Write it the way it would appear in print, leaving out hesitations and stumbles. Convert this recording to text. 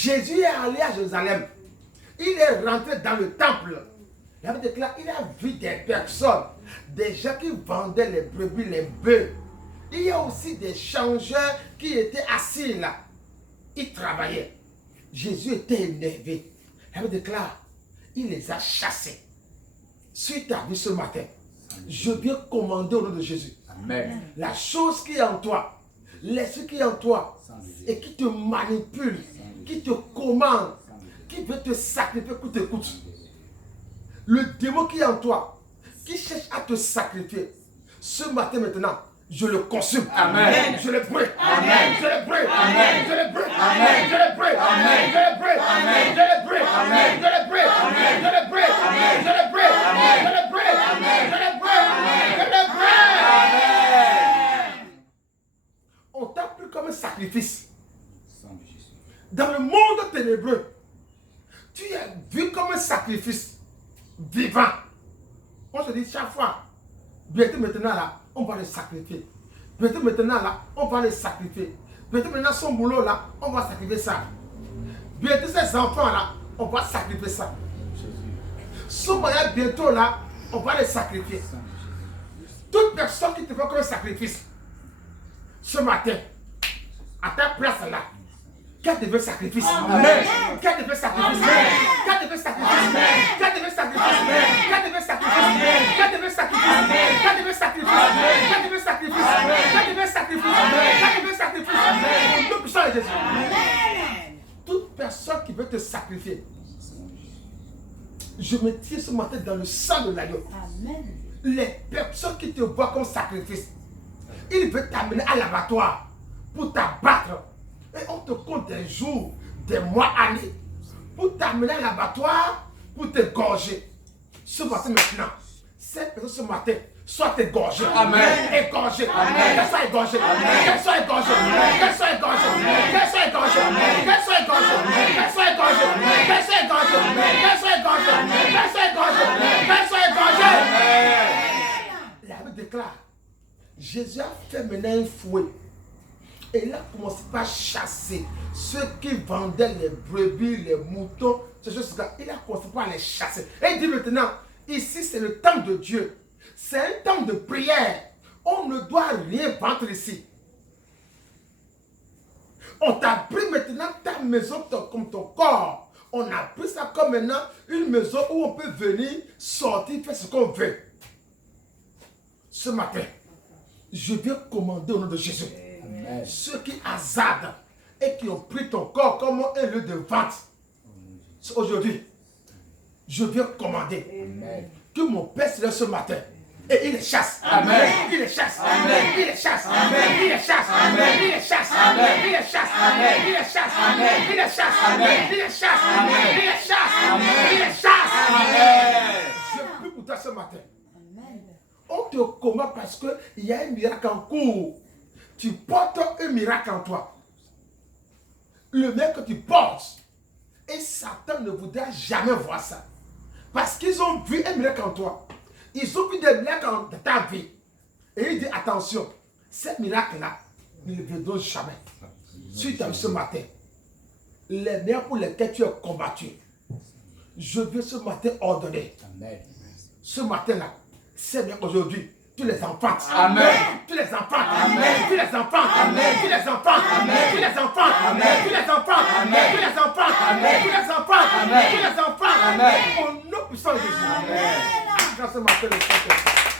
Jésus est allé à Jérusalem. Il est rentré dans le temple. Il avait déclaré, il a vu des personnes, des gens qui vendaient les brebis, les bœufs. Il y a aussi des changeurs qui étaient assis là. Ils travaillaient. Jésus était énervé. Il avait déclaré, il les a chassés. Suite à lui ce matin, je viens commander au nom de Jésus. Amen. La chose qui est en toi, l'esprit qui est en toi et qui te manipule, qui te commande, qui veut te sacrifier, que t'écoutes. Le démon qui est en toi, qui cherche à te sacrifier, ce matin maintenant, je le consume. Amen. Je le brûle. Amen. Je le brûle. Amen. Je le brûle. Amen. Je le brûle. Amen. Je le brûle. Amen. Je le brûle. Amen. Je le brûle. Amen. Je le brûle. Amen. Je le brûle. Amen. Je le brûle. Amen. Je le brûle. Amen. Je le brûle. Amen. On t'a pris comme un sacrifice. Sang de Jésus. Dans le monde ténébreux, tu es vu comme un sacrifice vivant. On se dit chaque fois, bientôt maintenant là, on va le sacrifier. Bientôt maintenant là, on va le sacrifier. Bientôt maintenant son boulot là, on va sacrifier ça. Bientôt ses enfants là, on va sacrifier ça. Son mariage bientôt là, on va les sacrifier. Toute personne qui te fait comme un sacrifice, ce matin, à ta place là, qu'elle devait sacrifice. Amen. Qu'elle devait sacrifice. Qu'elle devait sacrifice. Qu'elle devait sacrifice. Qu'elle devait sacrifice. Qu'elle devait sacrifice. Qu'elle devait sacrifice. Qu'elle devait sacrifice. Qu'elle devait sacrifice. Qu'elle devait sacrifice. Au nom puissant de Jésus. Toute personne qui veut te sacrifier, je me tire ce matin dans le sang de l'agneau. Les personnes qui te voient comme sacrifice, ils veulent t'amener à l'abattoir pour t'abattre. Et on te compte des jours, des mois, années, pour t'amener à l'abattoir, pour t'égorger. Ce matin maintenant, cette personne ce matin, soit égorgée. Amen. Égorgée. Amen. Qu'elle soit égorgée. Amen. Qu'elle soit égorgée. Qu'elle soit égorgée. Qu'elle soit égorgée. Qu'elle soit égorgée. Qu'elle soit égorgée. Qu'elle soit égorgée. Qu'elle soit égorgée. Qu'elle soit égorgée. Qu'elle soit égorgée. La Bible déclare, Jésus a fait maintenant un fouet. Et il a commencé par chasser ceux qui vendaient les brebis, les moutons, ces choses-là. Il a commencé par les chasser. Et il dit maintenant, ici c'est le temps de Dieu. C'est un temps de prière. On ne doit rien vendre ici. On t'a pris maintenant ta maison comme ton corps. On a pris ça comme maintenant une maison où on peut venir, sortir, faire ce qu'on veut. Ce matin, je viens commander au nom de Jésus. Amen. Ceux qui hasardent et qui ont pris ton corps comme un lieu de vente. Aujourd'hui, je viens commander Amen. que mon Père se lève ce matin et il les chasse. Amen. Il les chasse. Amen. Il les chasse. Amen. Il les chasse. Amen. Il les chasse. Amen. Il les chasse. Amen. Il les chasse. Amen. Il les chasse. Amen. Il les chasse. Amen. Il les chasse. Amen. Il les chasse. Amen. Je prie pour toi ce matin. On te combat parce qu'il y a un miracle en cours. Tu portes un miracle en toi. Le mec que tu portes. Et Satan ne voudra jamais voir ça. Parce qu'ils ont vu un miracle en toi. Ils ont vu des miracles dans ta vie. Et il dit attention, ces miracles-là ne le verront jamais. Suite à ce matin, les miracles pour lesquels tu es combattu, je veux ce matin ordonner. Amen. Ce matin-là, c'est bien aujourd'hui. Tu les enfantes. Amen. Tu les enfantes. Amen. Tu les enfantes. Amen. Tu les enfantes. Amen. Tu les enfantes. Amen. Tu les enfantes. Amen. Tu les enfantes. Amen. Tu les enfantes. Amen. Tu les enfantes. Amen. Au nom puissant de Jésus. Amen. Grâce à ma paix, le Saint-Esprit.